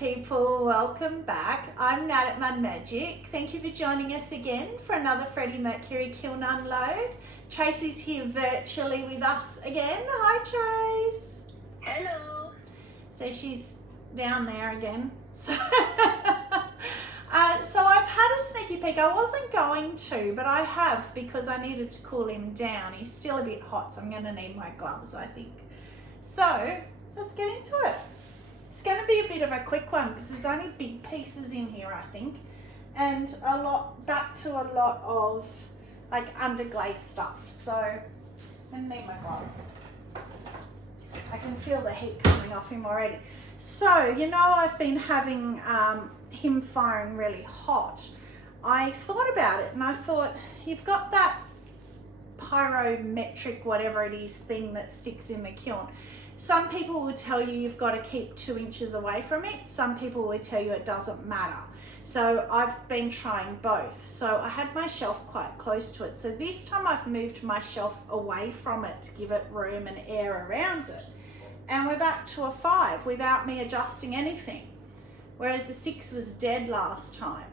people, welcome back. I'm Nat at Mud Magic. Thank you for joining us again for another Freddie Mercury Kiln Unload. Tracey's here virtually with us again. Hi Trace. Hello. So she's down there again. So, so I've had a sneaky peek. I wasn't going to, but I have because I needed to cool him down. He's still a bit hot, so I'm going to need my gloves, I think. So let's get into it. It's going to be a bit of a quick one because there's only big pieces in here, I think, and back to a lot of like underglaze stuff. So I'm going to need my gloves. I can feel the heat coming off him already. So, you know, I've been having him firing really hot. I thought about it and I thought, you've got that pyrometric, whatever it is, thing that sticks in the kiln. Some people will tell you you've got to keep 2 inches away from it. Some people will tell you it doesn't matter. So I've been trying both. So I had my shelf quite close to it. So this time I've moved my shelf away from it to give it room and air around it. And we're back to a 5 without me adjusting anything. Whereas the 6 was dead last time.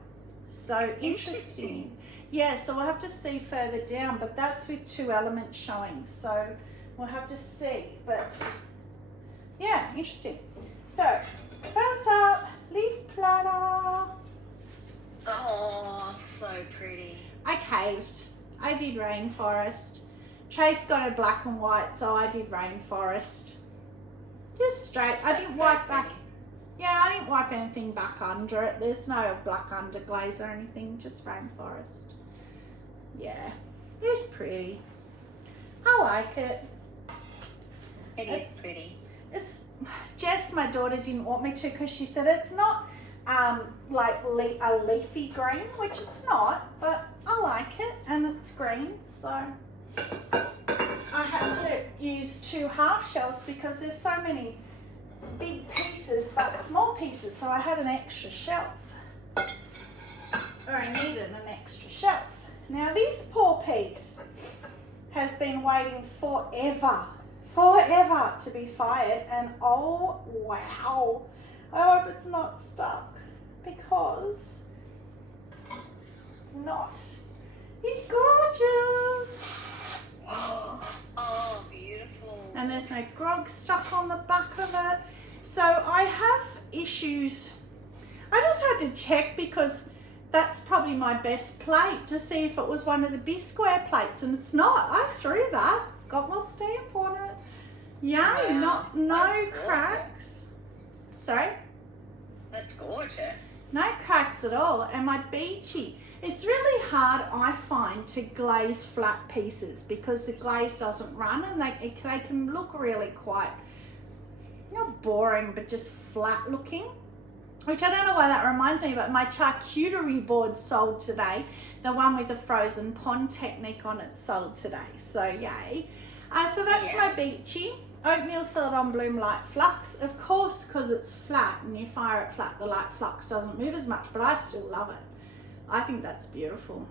So interesting. Yeah, so we'll have to see further down, but that's with 2 elements showing. So we'll have to see, but yeah, interesting. So first up, leaf platter. Oh, so pretty. I caved. I did rainforest. Trace got a black and white, so I did rainforest. Just straight. I didn't wipe back. Yeah, I didn't wipe anything back under it. There's no black underglaze or anything, just rainforest. Yeah, it's pretty. I like it. It is pretty. It's Jess, my daughter, didn't want me to because she said it's not like a leafy green, which it's not, but I like it and it's green, so I had to use 2 half shelves because there's so many big pieces but small pieces, so I had an extra shelf, or I needed an extra shelf. Now this poor piece has been waiting forever to be fired, and oh wow, I hope it's not stuck because it's not. It's gorgeous. Oh, beautiful. And there's no grog stuck on the back of it. So I have issues. I just had to check because that's probably my best plate to see if it was one of the big square plates, and it's not. I threw that. It's got my stamp on it. Yay, Wow. no cracks. Sorry? That's gorgeous. No cracks at all. And my beachy. It's really hard, I find, to glaze flat pieces because the glaze doesn't run, and they can look really quite, not boring, but just flat looking. Which I don't know why that reminds me, but my charcuterie board sold today. The one with the frozen pond technique on it sold today. So yay. So that's my beachy. Oatmeal celadon bloom light flux. Of course, because it's flat and you fire it flat, the light flux doesn't move as much, but I still love it. I think that's beautiful.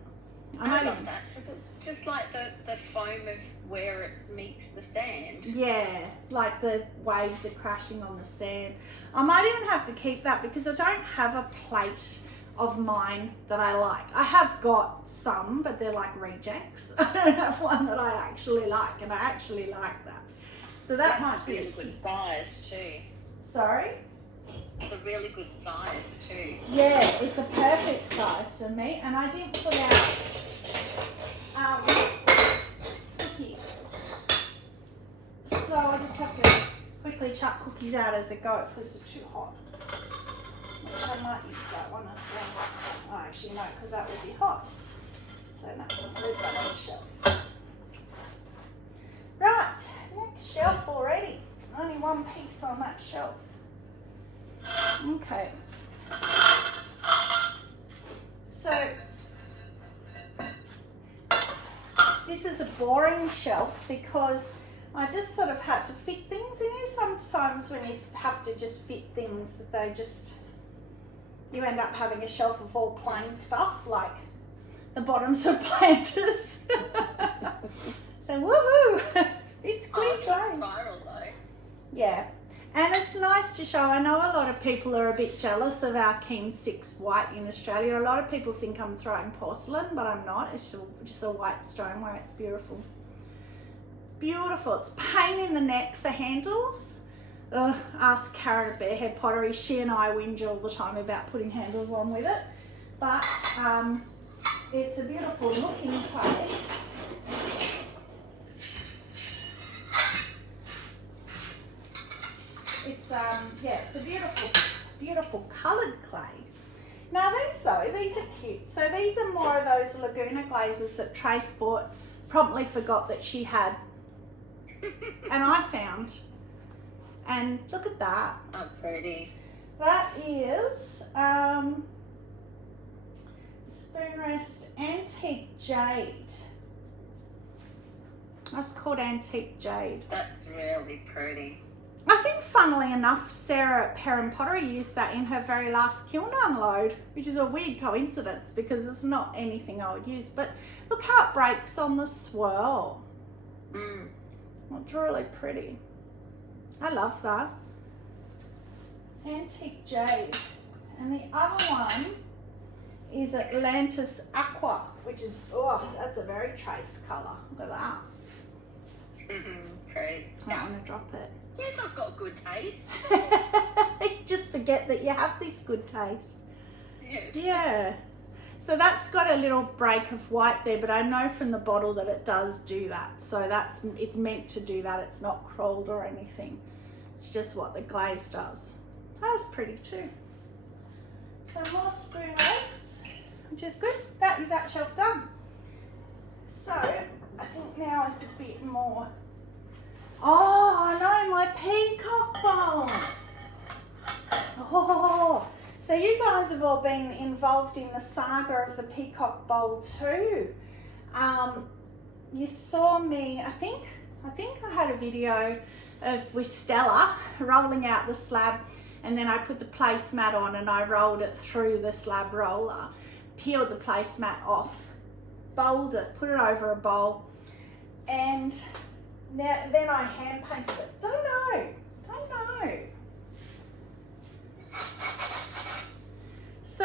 I love that because it's just like the foam of where it meets the sand. Yeah, like the waves are crashing on the sand. I might even have to keep that because I don't have a plate of mine that I like. I have got some, but they're like rejects. I don't have one that I actually like, and I actually like that. So that might be a really good size too. Sorry? It's a really good size too. Yeah, it's a perfect size to me, and I didn't put out cookies. So I just have to quickly chuck cookies out as I go because they're too hot. I might use that one as well. Oh, actually no, because that would be hot. So no, I'll leave that on the shelf. Right, next shelf already. Only 1 piece on that shelf. Okay. So this is a boring shelf because I just sort of had to fit things in here. Sometimes when you have to just fit things, you end up having a shelf of all plain stuff like the bottoms of planters. So woohoo! It's clean glaze. Spiral though. Yeah. And it's nice to show. I know a lot of people are a bit jealous of our Kiln 6 white in Australia. A lot of people think I'm throwing porcelain, but I'm not. It's just a white stoneware. It's beautiful. Beautiful. It's pain in the neck for handles. Ugh, ask Karen at Barehead Pottery. She and I whinge all the time about putting handles on with it. But it's a beautiful looking clay. It's it's a beautiful coloured clay. Now these are cute. So these are more of those Laguna glazes that Trace bought, promptly forgot that she had, and I found. And look at that. Oh, pretty. That is Spoon Rest Antique Jade. That's called Antique Jade. That's really pretty. I think, funnily enough, Sarah at Perrin Pottery used that in her very last kiln unload, which is a weird coincidence because it's not anything I would use. But look how it breaks on the swirl. It's really pretty. I love that. Antique Jade. And the other one is Atlantis Aqua, which is, oh, that's a very Trace colour. Look at that. Great. I want to drop it. Yes, I've got good taste. Just forget that you have this good taste. Yes. Yeah. So that's got a little break of white there, but I know from the bottle that it does do that. So it's meant to do that. It's not crawled or anything. It's just what the glaze does. That's pretty too. So more spoon rests, which is good. That is that shelf done. So I think now is a bit more. Oh, I know, my Peacock bowl. Oh, so you guys have all been involved in the saga of the Peacock bowl too. You saw me, I think I had a video of with Stella rolling out the slab, and then I put the placemat on and I rolled it through the slab roller, peeled the placemat off, bowled it, put it over a bowl, and then I hand painted it. Don't know. So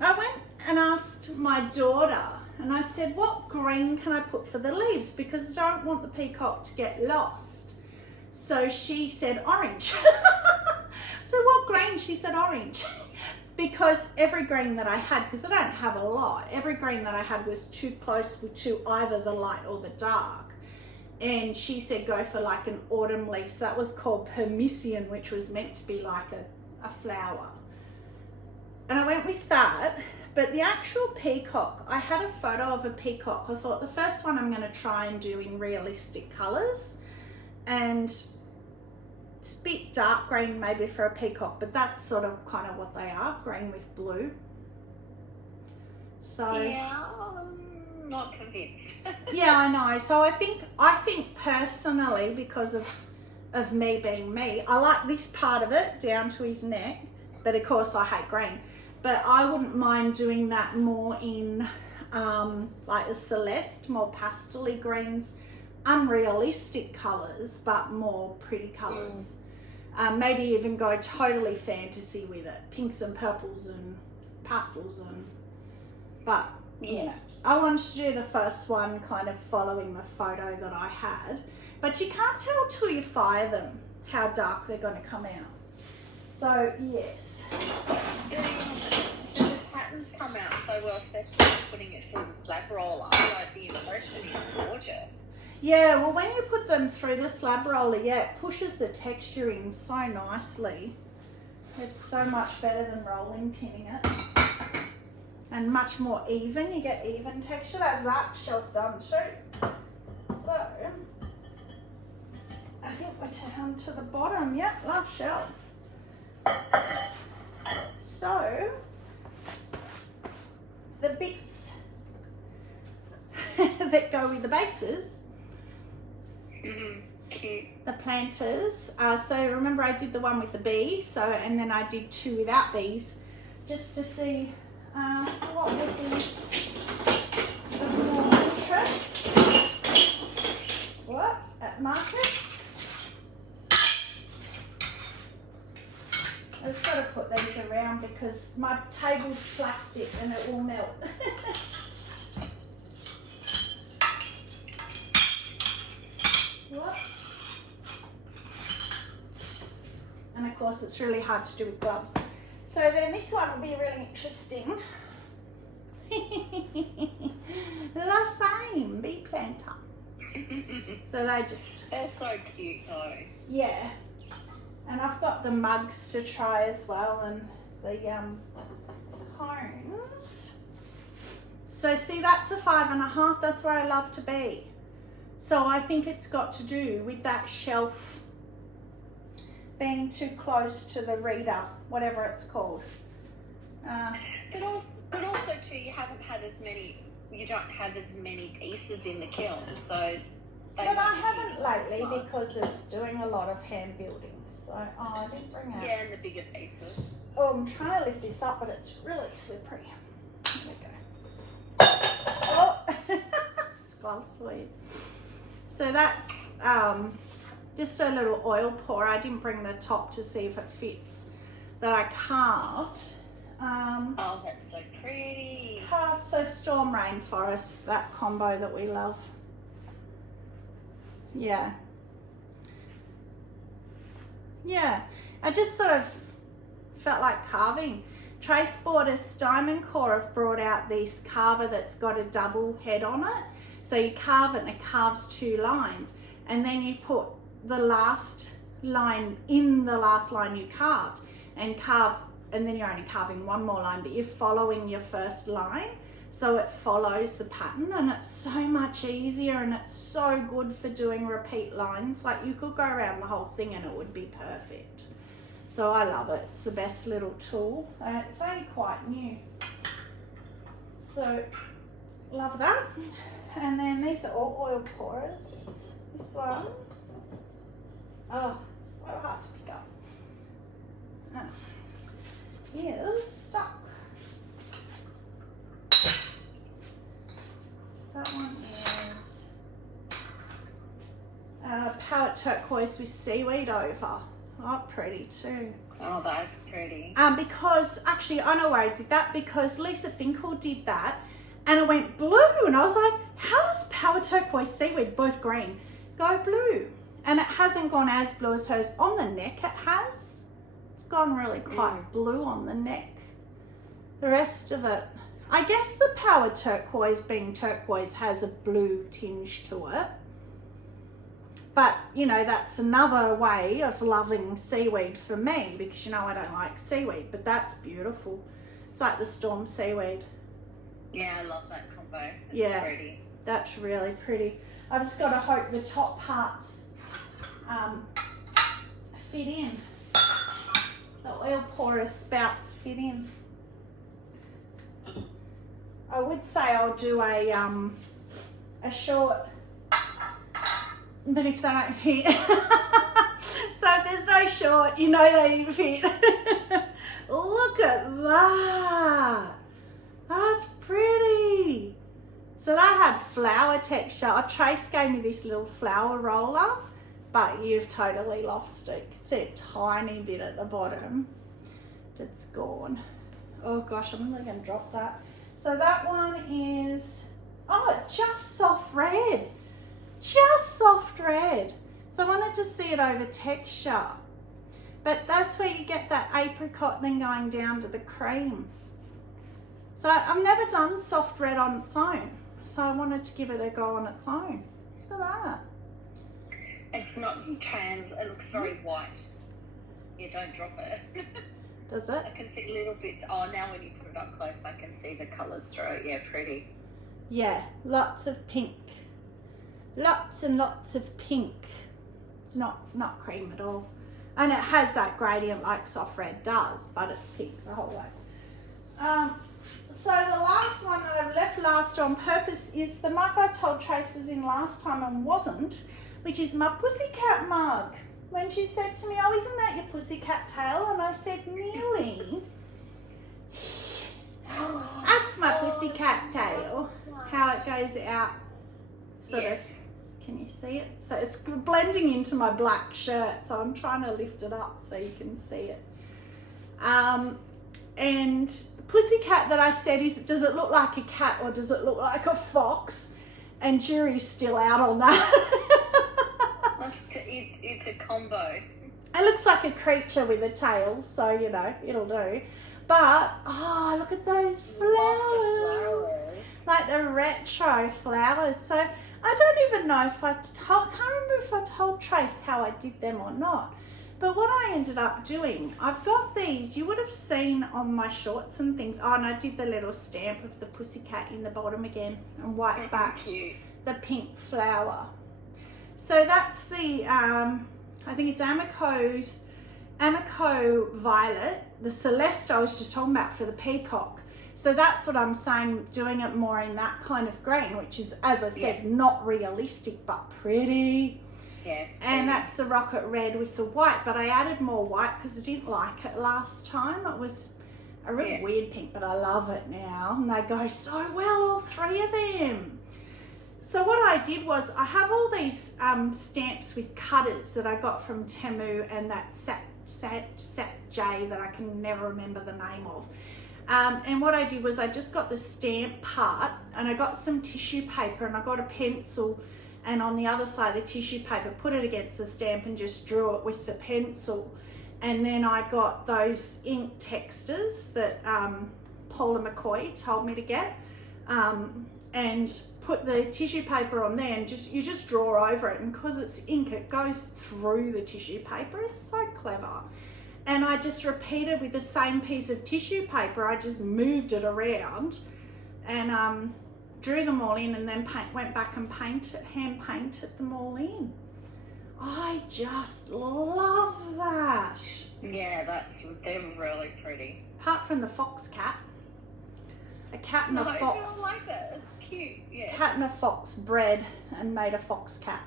I went and asked my daughter, and I said, what green can I put for the leaves? Because I don't want the peacock to get lost. So she said orange. So what green? She said orange. Because every green that I had, because I don't have a lot, every green that I had was too close to either the light or the dark. And she said go for like an autumn leaf. So that was called Permission, which was meant to be like a flower. And I went with that. But the actual peacock, I had a photo of a peacock. I thought the first one I'm going to try and do in realistic colours. And it's a bit dark green maybe for a peacock, but that's sort of kind of what they are, green with blue. So yeah, I'm not convinced. Yeah, I know. So I think personally, because of me being me, I like this part of it down to his neck, but of course I hate green. But I wouldn't mind doing that more in like the Celeste, more pastel-y greens, unrealistic colours, but more pretty colours. Maybe even go totally fantasy with it, pinks and purples and pastels but you know, I wanted to do the first one kind of following the photo that I had, but you can't tell till you fire them how dark they're going to come out. So yes. The patterns come out so well, especially putting it through the slab roller. Like the impression is gorgeous. Yeah, well, when you put them through the slab roller, yeah, it pushes the texture in so nicely. It's so much better than rolling pinning it. And much more even. You get even texture. That's that shelf done too. So, I think we're down to the bottom. Yep, last shelf. So, the bits that go with the bases. Cute. The planters. So remember I did the one with the bee, and then I did two without bees, just to see what would be of more interest. What? At markets. my table's plastic and it will melt. What? And of course it's really hard to do with gloves. So then this one will be really interesting. The same bee planter. So they just... They're so cute though. Yeah. And I've got the mugs to try as well and the cones. So see, that's a 5.5. That's where I love to be. So I think it's got to do with that shelf being too close to the reader, whatever it's called. But also too, you don't have as many pieces in the kiln, so. But I haven't lately because of doing a lot of hand building. So, I didn't bring out. Yeah, and the bigger pieces. Oh, I'm trying to lift this up, but it's really slippery. There we go. Oh, it's gone sweet. So that's just a little oil pour. I didn't bring the top to see if it fits that I carved. Oh, that's so pretty. Carved, so storm rainforest, that combo that we love. Yeah. Yeah, I just sort of felt like carving. Trace Borders Diamond Core have brought out this carver that's got a double head on it. So you carve it and it carves 2 lines. And then you put the last line in the last line you carved and then you're only carving 1 more line, but you're following your first line. So it follows the pattern and it's so much easier and it's so good for doing repeat lines. Like you could go around the whole thing and it would be perfect. So I love it. It's the best little tool. It's only quite new. So love that. And then these are all oil pourers. This one. Oh, so hard to pick up. Is stuck. That one is Palette Turquoise with seaweed over. Oh, pretty too. Oh, that's pretty. Because, actually, I know why I did that, because Lisa Finkel did that, and it went blue, and I was like, how does Palette Turquoise seaweed, both green, go blue? And it hasn't gone as blue as hers. On the neck it has. It's gone really quite blue on the neck. The rest of it, I guess the Powered Turquoise, being turquoise, has a blue tinge to it. But, you know, that's another way of loving seaweed for me, because, you know, I don't like seaweed, but that's beautiful. It's like the storm seaweed. Yeah, I love that combo. It's yeah, pretty. That's really pretty. I've just got to hope the top parts fit in. The oil pourer spouts fit in. I would say I'll do a short, but if they don't fit, so if there's no short, you know they didn't fit. Look at that. That's pretty. So that had flower texture. Trace gave me this little flower roller, but you've totally lost it. You can see a tiny bit at the bottom. It's gone. Oh gosh, I'm really going to drop that. So that one is, oh, just soft red. Just soft red. So I wanted to see it over texture. But that's where you get that apricot then going down to the cream. So I've never done soft red on its own. So I wanted to give it a go on its own. Look at that. It's not trans, it looks very white. Yeah, don't drop it. Does it? I can see little bits. Oh, now when you put it up close, I can see the colours through it. Yeah, pretty. Yeah, lots of pink. Lots and lots of pink. It's not cream at all. And it has that gradient like soft red does, but it's pink the whole way. So the last one that I've left last on purpose is the mug I told Trace was in last time and wasn't, which is my Pussycat mug. When she said to me, oh, isn't that your Pussycat tail? And I said, nearly. That's my Pussycat tail. How it goes out, sort of. Can you see it? So it's blending into my black shirt, so I'm trying to lift it up so you can see it. And Pussycat that I said is, does it look like a cat or does it look like a fox? And jury's still out on that. It's a combo. It looks like a creature with a tail, so you know, it'll do. But, oh, look at those flowers. Like the retro flowers. So I don't even know if can't remember if I told Trace how I did them or not. But what I ended up doing, I've got these, you would have seen on my shorts and things. Oh, and I did the little stamp of the Pussycat in the bottom again and white back the pink flower. So that's the, I think it's Amaco Violet, the Celeste I was just talking about for the Peacock. So that's what I'm saying, doing it more in that kind of green, which is, as I said, not realistic, but pretty. Yes. And that's the Rocket Red with the white, but I added more white because I didn't like it last time. It was a really weird pink, but I love it now. And they go so well, all three of them. So what I did was, I have all these stamps with cutters that I got from Temu and that Sat J that I can never remember the name of. And what I did was I just got the stamp part and I got some tissue paper and I got a pencil, and on the other side of the tissue paper, put it against the stamp and just drew it with the pencil. And then I got those ink textures that Paula McCoy told me to get, and put the tissue paper on there, and you just draw over it, and because it's ink, it goes through the tissue paper. It's so clever. And I just repeated with the same piece of tissue paper. I just moved it around and drew them all in, and then went back and hand painted them all in. I just love that. Yeah, they're really pretty. Apart from the fox cat. A cat and a fox. I don't like that. It's cute. Yeah. Cat and a fox bred and made a fox cat.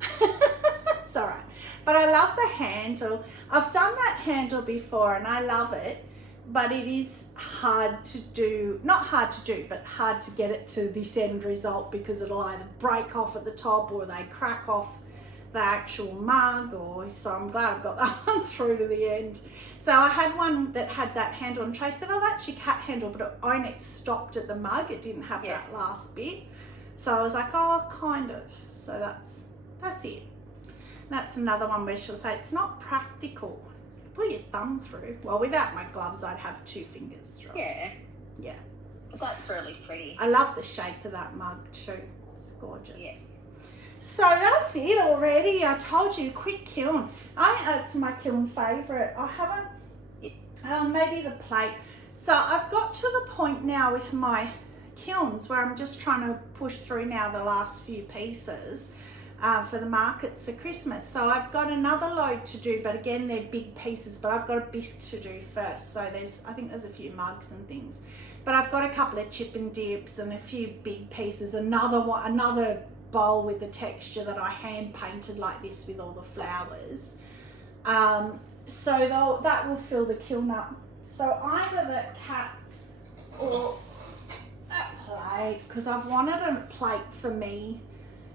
It's all right. But I love the handle. I've done that handle before and I love it, but it is hard to do, not hard to do, but hard to get it to this end result, because it'll either break off at the top or they crack off the actual mug, so I'm glad I've got that one through to the end. So I had one that had that handle, and Trace said, oh, that's your cat handle, but it only stopped at the mug. It didn't have that last bit. So I was like, oh, kind of. So that's it. That's another one where she'll say, it's not practical. Put your thumb through. Well, without my gloves, I'd have 2 fingers through. Yeah. Yeah. But that's really pretty. I love the shape of that mug too. It's gorgeous. Yeah. So that's it already. I told you, quick kiln. It's my kiln favourite. I haven't, maybe the plate. So I've got to the point now with my kilns where I'm just trying to push through now the last few pieces for the markets for Christmas. So I've got another load to do, but again, they're big pieces, but I've got a bisque to do first. So I think there's a few mugs and things, but I've got a couple of chip and dips and a few big pieces, another bowl with the texture that I hand painted like this with all the flowers. So that will fill the kiln up. So either the cat or a plate, because I've wanted a plate for me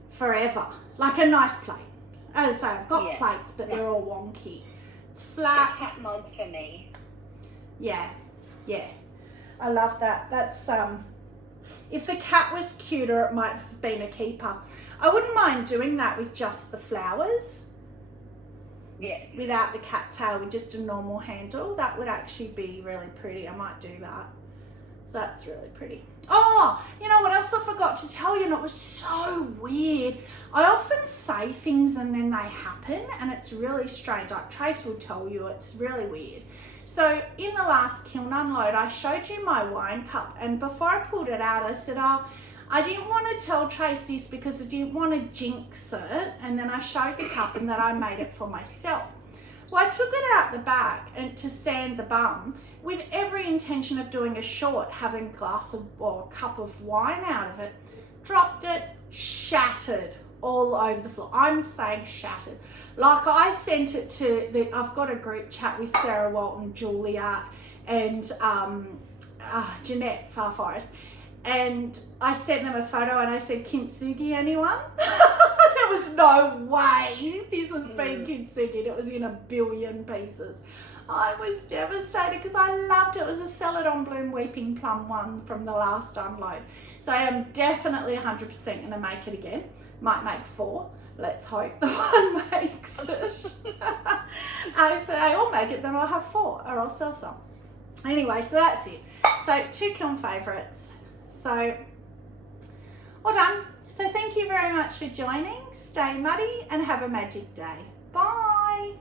forever, like a nice plate. As I say, I've got plates, but they're all wonky. It's flat. A cat mug for me. Yeah, I love that. That's if the cat was cuter, it might have been a keeper. I wouldn't mind doing that with just the flowers. Yes. Without the cat tail, with just a normal handle. That would actually be really pretty. I might do that. So that's really pretty. Oh, you know what else I forgot to tell you, and it was so weird. I often say things and then they happen, and it's really strange. Like Trace will tell you, it's really weird. So in the last kiln unload, I showed you my wine cup, and before I pulled it out, I said, oh, I didn't want to tell Trace this because I didn't want to jinx it. And then I showed the cup and that I made it for myself. Well, I took it out the back and to sand the bum with every intention of doing a short, having a glass of or a cup of wine out of it. Dropped it, shattered all over the floor. I'm saying shattered. Like I sent it to I've got a group chat with Sarah Walton, Julia, and Jeanette Farforest. And I sent them a photo and I said, kintsugi anyone? There was no way this was being kintsugi. It was in a billion pieces. I was devastated because I loved it. It was a Celadon Bloom Weeping Plum one from the last unload. So I am definitely 100% going to make it again. Might make 4. Let's hope the one makes it. If they all make it, then I'll have 4 or I'll sell some. Anyway, so that's it. So 2 kiln favourites. So all done. So thank you very much for joining. Stay muddy and have a magic day. Bye.